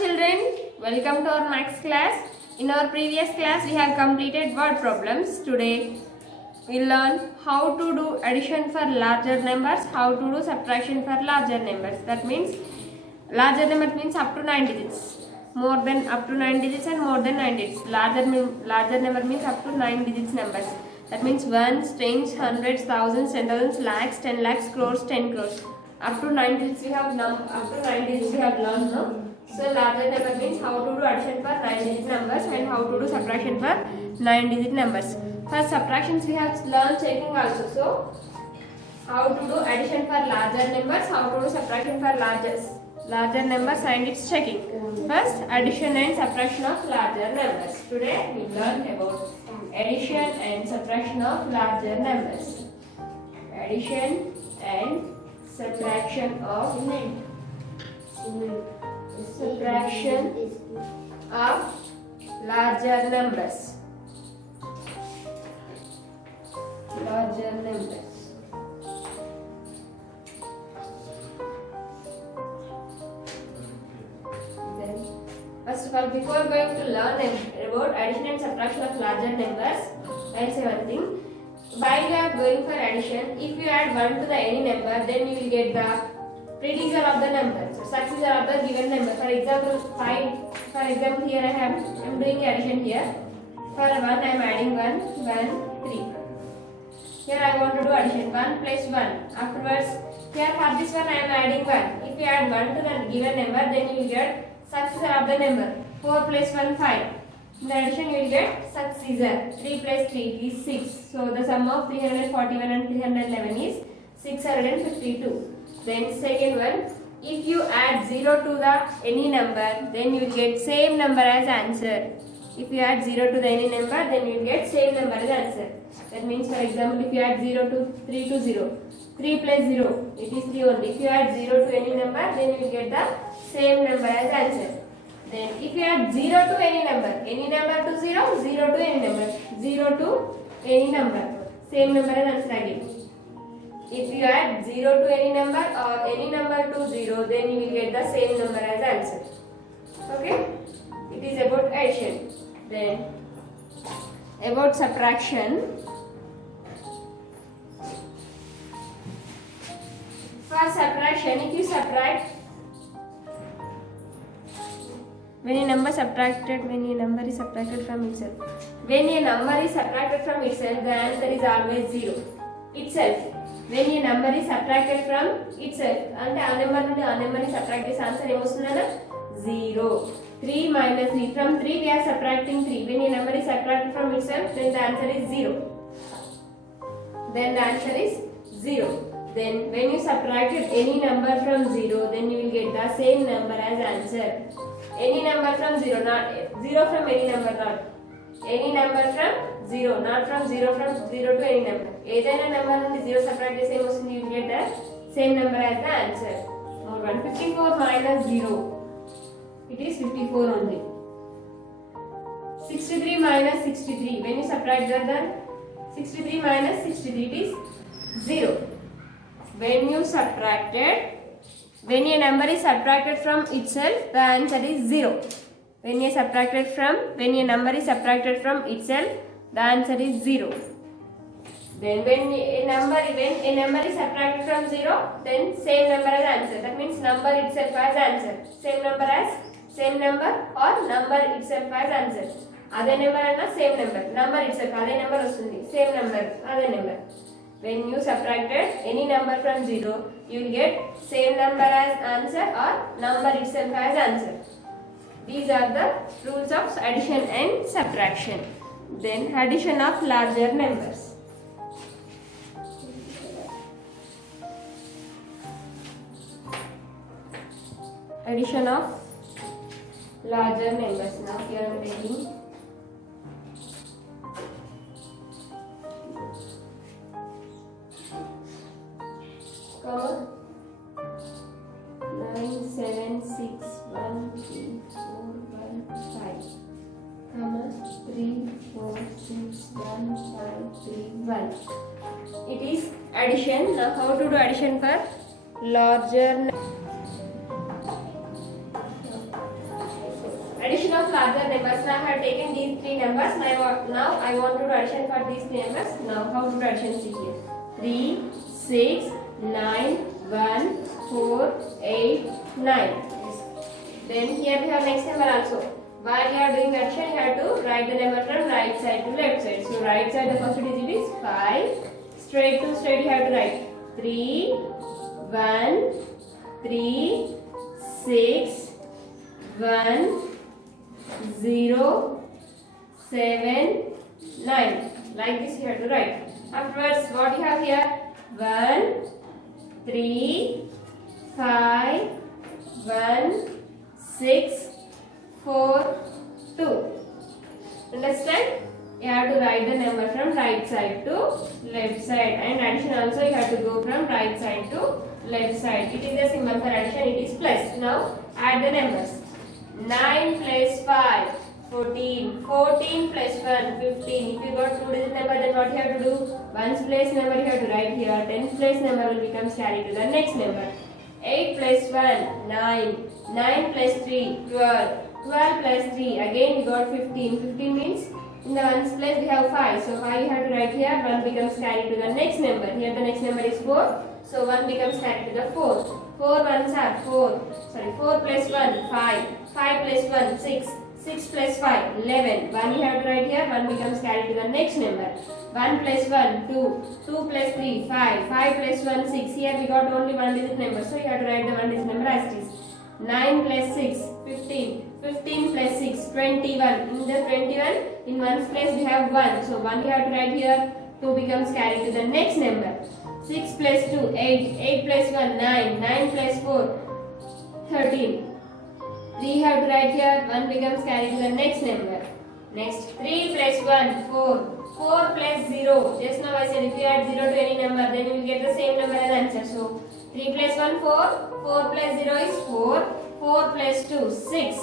children, welcome to our next class. In our previous class we have completed word problems. Today we learn how to do addition for larger numbers, how to do subtraction for larger numbers. That means larger number means up to 9 digits, more than up to 9 digits and more than 9 digits. Larger number means up to 9 digits numbers. That means ones, tens, hundreds, thousands, 10,000, lakhs, 10 lakhs, crores, 10 crores. Up to 9 digits we have learned now. So larger number means how to do addition for 9 digit numbers and how to do subtraction for 9 digit numbers. For subtractions we have learned checking also. So how to do addition for larger numbers, how to do subtraction for larger numbers and its checking. First, addition and subtraction of larger numbers. Today we learn about addition and subtraction of larger numbers. Addition and subtraction of larger numbers. Then, first of all, before going to learn about addition and subtraction of larger numbers, I'll say one thing. While you are going for addition, if you add 1 to the any number, then you will get the predecessor of the number, so successor of the given number. For example, 5. For example, here I am doing addition here. For 1 I am adding 1, 3. Here I want to do addition, 1 plus 1. Afterwards, here for this one I am adding 1. If you add 1 to the given number, then you will get successor of the number. 4 plus 1, 5. In the addition you will get successor. 3 plus 3 is 6. So the sum of 341 and 311 is 652. Then second one, if you add 0 to the any number, then you will get same number as answer. If you add 0 to the any number, then you will get same number as answer. That means, for example, if you add 0 to 3 to 0, 3 plus 0, it is 3 only. If you add 0 to any number, then you will get the same number as answer. Then if you add 0 to any number to 0, 0 to any number, 0 to any number, same number as answer again. If you add 0 to any number or any number to 0, then you will get the same number as answer. Okay? It is about addition. Then about subtraction. For subtraction, if you subtract, when a number is subtracted from itself. When a number is subtracted from itself, the answer is always 0. Itself. When a number is subtracted from itself, and a number is subtracted, this answer is 0. 3 minus 3. From 3 we are subtracting 3. When a number is subtracted from itself, then the answer is 0. Then the answer is 0. Then when you subtracted any number from 0, then you will get the same number as answer. Any number from 0, not 0 from any number, not any number from 0, not from 0 to any number. Either number and 0 subtract the same question, you will get the same number as the answer. Now 154 minus 0. It is 54 only. 63 minus 63. When you subtract that, then 63 minus 63, it is 0. When a number is subtracted from itself, the answer is 0. When a number is subtracted from itself, the answer is 0. Then when a number is subtracted from 0, then same number as answer. That means number itself as answer. Same number or number itself as answer. Other number and same number. Number itself, other number vastundi. Same number, other number. When you subtracted any number from 0, you will get same number as answer or number itself as answer. These are the rules of addition and subtraction. Then addition of larger numbers. Addition of larger numbers. Now here I am taking comma 9, 7, 6, 1, 3, 4, 1, 5, comma 3, 4, 6, 1, 5, 3, 1. It is addition. Now how to do addition for larger Addition of larger numbers. Now I have taken these three numbers. Now I want to do addition for these three numbers. Now how to do addition? See here. 3, 6, 9, 1, 4, 8, 9. Then here we have next number also. While you are doing addition, you have to write the number from right side to left side. So right side the first digit is 5. Straight to straight you have to write 3, 1, 3, 6, 1, 0, 7, 9. Like this you have to write. Afterwards, what you have here? 1, 3, 5, 1, 6, 4, 2. Understand? You have to write the number from right side to left side, and addition also you have to go from right side to left side. It is a symbol for addition, it is plus. Now add the numbers. 9 plus 5, 14. 14 plus 1, 15. If you got two digit number, then what you have to do? Ones place number you have to write here. Tens place number will become carried to the next number. 8 plus 1, 9. 9 plus 3, 12. 12 plus 3, again we got 15. 15 means in the ones place we have 5. So 5 you have to write here. 1 becomes carried to the next number. Here the next number is 4. So 1 becomes carried to the 4. 4 ones are 4. 4 plus 1, 5. 5 plus 1, 6. 6 plus 5, 11. 1 you have to write here. 1 becomes carried to the next number. 1 plus 1, 2. 2 plus 3, 5. 5 plus 1, 6. Here we got only one digit number. So you have to write the one digit number as it is. 9 plus 6, 15. 15 plus 6, 21. In the 21, in ones place we have 1. So 1 you have to write here. 2 becomes carried to the next number. 6 plus 2, 8. 8 plus 1, 9. 9 plus 4, 13. 3 you have to write here. 1 becomes carried to the next number. Next, 3 plus 1, 4. 4 plus 0. Just now I said if you add 0 to any number, then you will get the same number as answer. So 3 plus 1, 4. 4 plus 0 is 4. 4 plus 2, 6.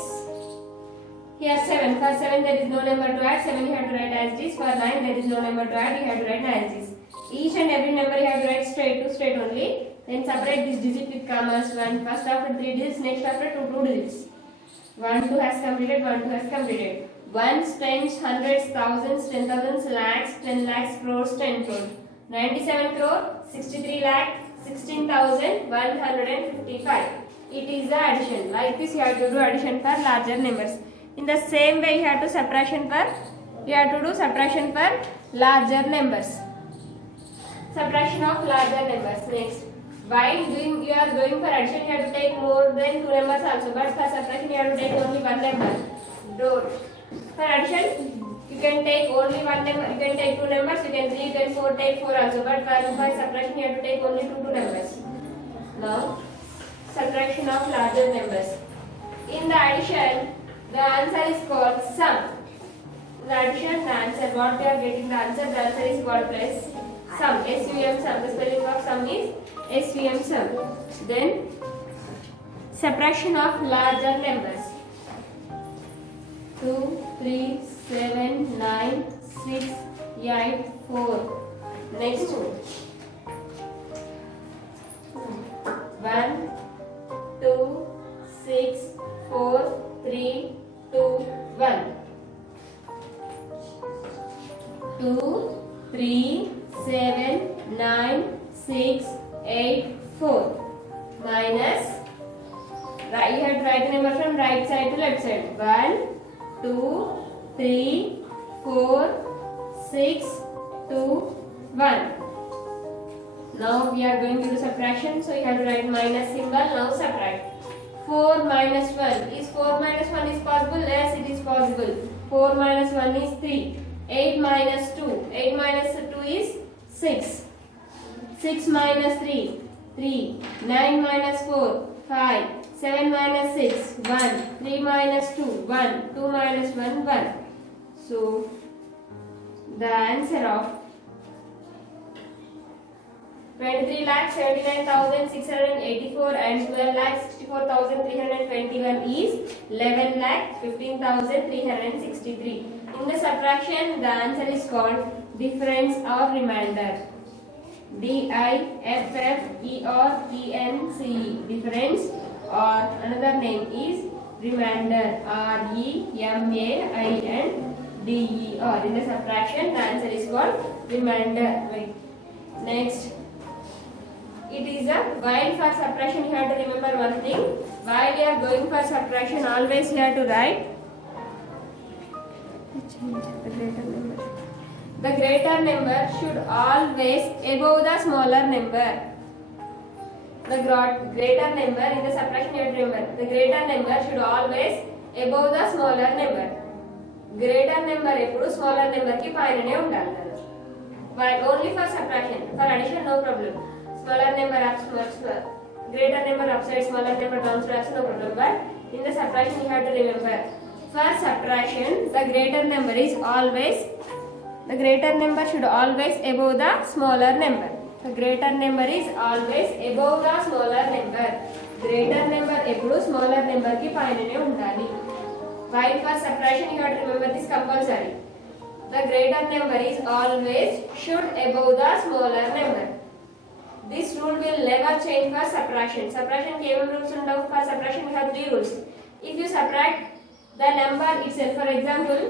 Here 7. For 7 there is no number to add. 7 you have to write as this. For 9 there is no number to add. You have to write as this. Each and every number you have to write straight to straight only. Then separate this digit with commas. First after 3 digits, next after 2 digits. 1, 2 has completed. 1, 2 has completed. Ones, tens, hundreds, thousands, 10,000, lakhs, 10 lakhs, crores, 10 crores. 97 crore, 63 lakh, 16,155. It is the addition. Like this you have to do addition for larger numbers. In the same way you have to do subtraction for larger numbers. Subtraction of larger numbers. Next, while you are going for addition, you have to take more than 2 numbers also. But for subtraction, you have to take only 1 number. For addition, you can take only 1 number. You can take 2 numbers. You can 3, you can 4, take 4 also. But for subtraction, you have to take only 2 numbers. Now, subtraction of larger numbers. In the addition, the answer is called sum. In the addition, the answer, what we are getting the answer is called plus sum. SUM sum. The spelling of sum is SVM sum. Then subtraction of larger numbers. 2, 3, 7, 9, 6, 8, 4. Next 1, 2, 6, 4, 3, 2, 1. 2, 3, 7, 9, 6, 8, 4. Minus, right, you have to write the number from right side to left side. 1, 2, 3, 4, 6, 2, 1. Now we are going to do subtraction, so you have to write minus symbol. Now subtract. 4 minus 1. Is 4 minus 1 is possible? Yes, it is possible. 4 minus 1 is 3. 8 minus 2. 8 minus 2 is 6. 6 minus 3. 3. 9 minus 4. 5. 7 minus 6. 1. 3 minus 2. 1. 2 minus 1. 1. So, the answer of 23,79,684 and 12,64,321 is 11,15,363. In the subtraction, the answer is called difference or remainder. DIFFERENCE. Difference, or another name is remainder, R-E-M-A-I-N-D-E-R. In the subtraction, the answer is called remainder. Right. Next, it is a while for subtraction. You have to remember one thing. While you are going for subtraction, always you have to write the greater number should always above the smaller number. The greater number in the subtraction you have to remember. The greater number should always above the smaller number. Greater number ఎప్పుడు smaller number కి పైననే ఉండాలి కదా. While only for subtraction, for addition no problem. Smaller number up, greater number upside, smaller number downstairs no problem. But in the subtraction you have to remember. For subtraction, the greater number should always above the smaller number. The greater number is always above the smaller number. Greater number ఎప్పుడు smaller number కి పైననే ఉండాలి. While for subtraction you have to remember this compulsory. The greater number is always should above the smaller number. This rule will never change for subtraction. Subtraction కి ఏమేం rules ఉండవు? For subtraction we have 3 rules. If you subtract the number itself, for example,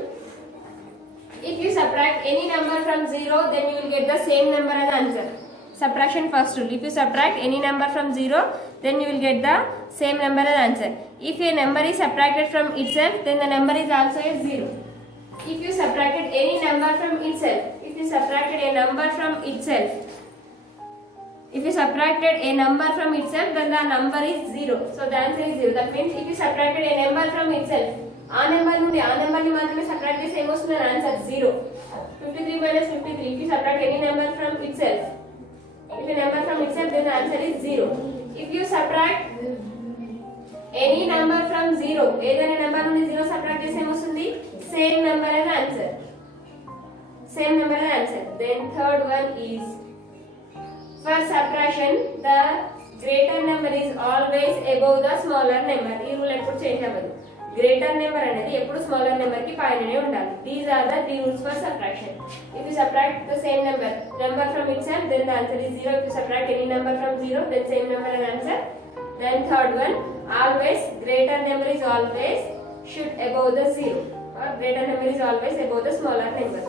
if you subtract any number from 0, then you will get the same number as answer. Subtraction first rule. If you subtract any number from 0, then you will get the same number as answer. If a number is subtracted from itself, then the number is also a 0. If you subtracted any number from itself, then the number is 0. So the answer is 0. That means if you subtracted a number from itself, ఆ number నుండి ఆ number ని మాత్రమే subtract చేస్తే ఏమొస్తుంది answer 0. 53 minus 53. If you subtract any number from itself, then the answer is 0. If you subtract any number from 0, ఏదైనా number నుండి 0 subtract చేస్తే ఏమొస్తుంది same number as answer. Then third one is for subtraction, the greater number is always above the smaller number. ఈ rule ఎప్పుడు change అవ్వదు. Greater number అనేది ఎప్పుడు smaller number కి పైననే ఉండాలి. These are the 3 rules for subtraction. If you subtract the same number from itself, then the answer is 0. If you subtract any number from 0, then same number as answer. Then third one, always greater number is always should above the 0, or greater number is always above the smaller number.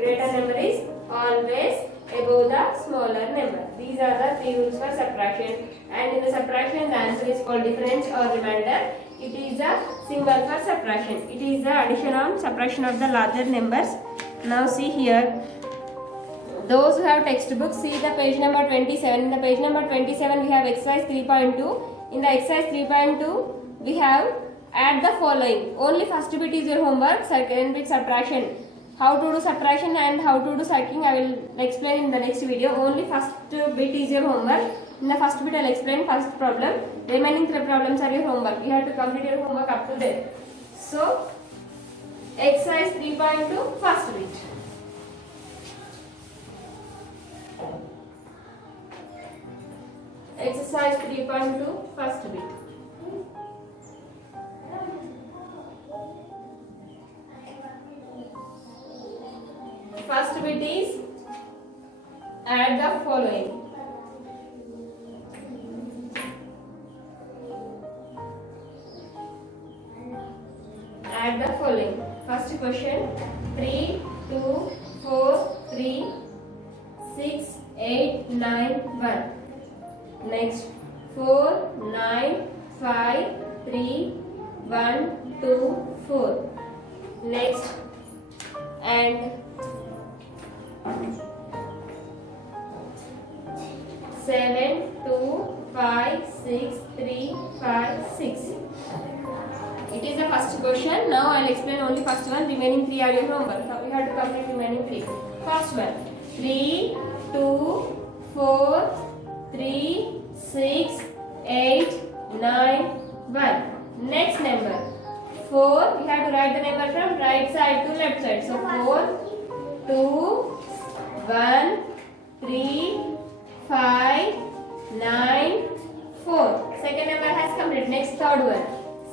Greater number is always above the smaller number. These are the 3 rules for subtraction. And in the subtraction, the answer is called difference or remainder. It is a symbol for subtraction. It is the addition or subtraction of the larger numbers. Now see here. Those who have textbooks, see the page number 27. In the page number 27, we have exercise 3.2. In the exercise 3.2, we have add the following. Only first bit is your homework. Second bit subtraction. How to do subtraction and how to do subtracting I will explain in the next video. Only first bit is your homework. In the first bit I will explain first problem. Remaining 3 problems are your homework. You have to complete your homework up to there. So exercise 3.2 first bit. Exercise 3.2 first bit. First bit is add the following. Add the following. First question, 3, 2, 4, 3, 6, 8, 9, 1. Next, 4, 9, 5, 3, 1, 2, 4. Next, and 7, 2, 5, 6, 3, 5, 6. It is the first question. Now I will explain only first one. Remaining 3 are your homework. Now we have to complete remaining 3. First one, 3, 2, 4, 3, 6, 8, 9, 1. Next number, 4. We have to write the number from right side to left side. So 4, 2, 1, 3, 5, 9, 4. Second number has completed. Next third one,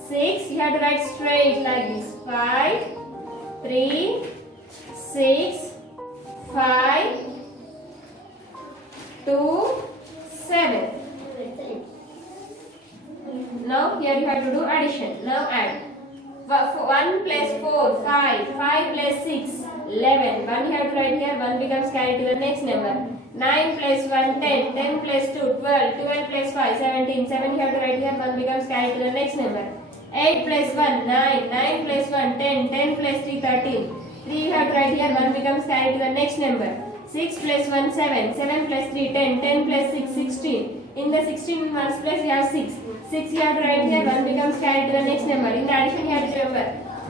6. You have to write straight like this. 5, 3, 6, 5, 2, 7. Now here you have to do addition. Now add. 1 plus 4, 5. 5 plus 6, 11. 1 you have to write here. 1 becomes carried to the next number. 9 plus 1, 10. 10 plus 2, 12. 12 plus 5, 17. 7 you have to write here. 1 becomes carried to the next number. 8 plus 1, 9. 9 plus 1, 10. 10 plus 3, 13. 3 you have to write here. 1 becomes carried to the next number. 6 plus 1, 7. 7 plus 3, 10. 10 plus 6, 16. In the 16 in ones place, we have 6. 6 you have to write here, 1 becomes carried to the next number. In the addition, you have to remember.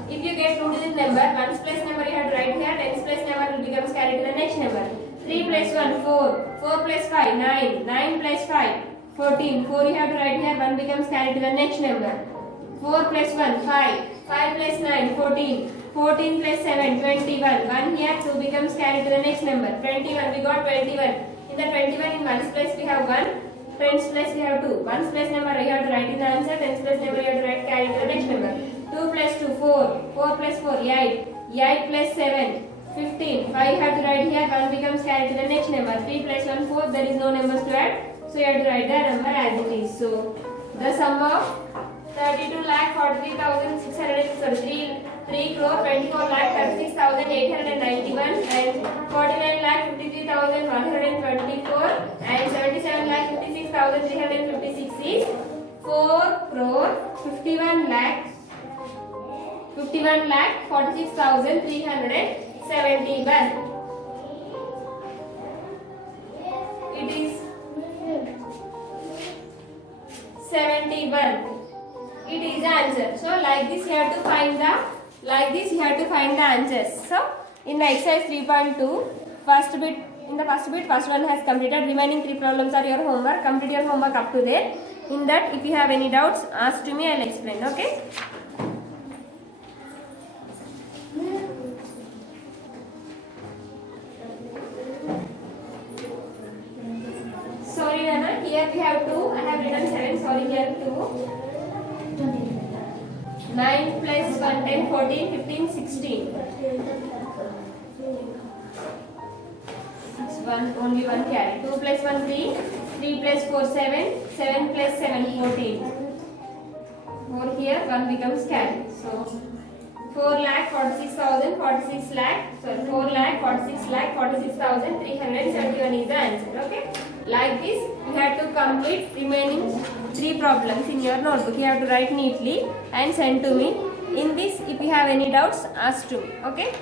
If you get 2 digit number, 1's place number you have to write here, 10's place number will becomes carried to the next number. 3 plus 1, 4. 4 plus 5, 9. 9 plus 5, 14. 4 you have to write here, 1 becomes carried to the next number. 4 plus 1, 5. 5 plus 9, 14. 14 plus 7, 21. 1 here, 2 becomes carried to the next number. 21, we got 21. In the 21 in 1's place we have 1. 10's place we have 2. 1's place number you have to write in the answer. 10's place number you have to write carry to the next number. 2 plus 2, 4. 4 plus 4, 8. 8 plus 7, 15. 5 you have to write here. 1 becomes carried to the next number. 3 plus 1, 4. There is no numbers to add. So you have to write the number as it is. So the sum of 32 lakh 43,600 3 crore 24 lakh 36,891 and 49 lakh 53,124 and 77 lakh 56,356 is 4 crore 51 lakh 46,371. It is 71. It is the answer. So like this you have to find the answers. So in the exercise 3.2, first bit, first one has completed. Remaining 3 problems are your homework. Complete your homework up to there. In that, if you have any doubts, ask to me. I will explain. Okay. Sorry, Nana. Here we have 2. I have written 7. Sorry, here 2. 9 plus 1, 10, 14, 15, 16. Only 1 carry. 2 plus 1, 3. 3 plus 4, 7. 7 plus 7, 14. 4 here, 1 becomes carry. So 4 lakh 46,000, 46 lakh. Sorry, 4 lakh 46 lakh 46,371 is the answer. Okay. Like this, you have to complete remaining 3 problems in your notebook. You have to write neatly and send to me. In this, if you have any doubts, ask to me. Okay.